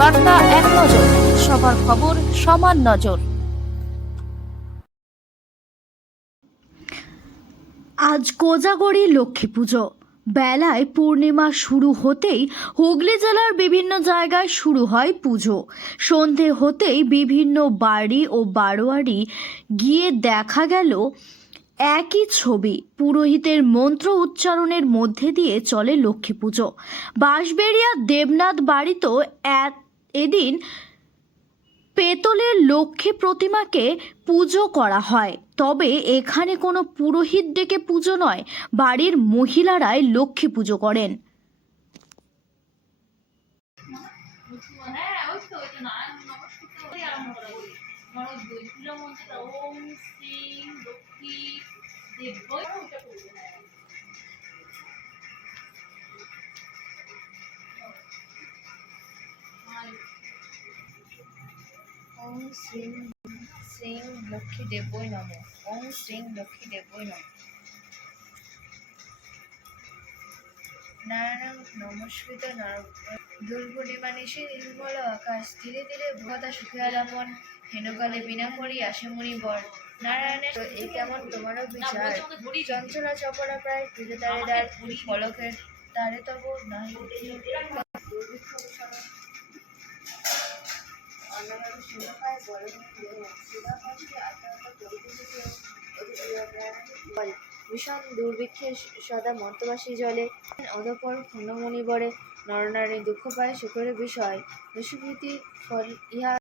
বার্তা এক নজর, সবার খবর সমান নজর। আজ কোজাগরী লক্ষ্মী পুজো। বেলায় পূর্ণিমা শুরু হতেই হুগলি জেলার বিভিন্ন জায়গায় শুরু হয় পুজো। সন্ধে হতেই বিভিন্ন বাড়ি ও বারোয়ারি গিয়ে দেখা গেল একই ছবি। পুরোহিতের মন্ত্র উচ্চারণের মধ্যে দিয়ে চলে লক্ষ্মী পুজো। বাঁশবেড়িয়া দেবনাথ বাড়িতেও এদিন পেতলের লক্ষ্মী প্রতিমাকে পুজো করা হয়। তবে এখানে কোনো পুরোহিত ডেকে পুজো নয়, বাড়ির মহিলারাই লক্ষ্মী পুজো করেন। ওম শ্রীং শ্রীং লক্ষ্মী দেবৈ নমঃ। ওম শ্রীং লক্ষ্মী দেবৈ নমঃ। নারায়ণ নমস্কৃত দুর্গুণিমা নিশি নির্মল আকাশ, ধীরে ধীরে ভগতা সুখিয়ালাপন, হেনকালে বিনা করি আসে মুনিবর। নারায়ণের এ কেমন তোমারও বিচার, চঞ্চলা চপলা প্রায় ফিরে তারে দ্বার, পলকের তারে তব নাই। ভীষণ দুর্ভিক্ষে সদা মর্তবাসী জলে, অধপর ক্ষুণ্ণমণি বরে, নরনারী দুঃখ পায় সুখের বিষয়, দোষভীতি ফল ইহা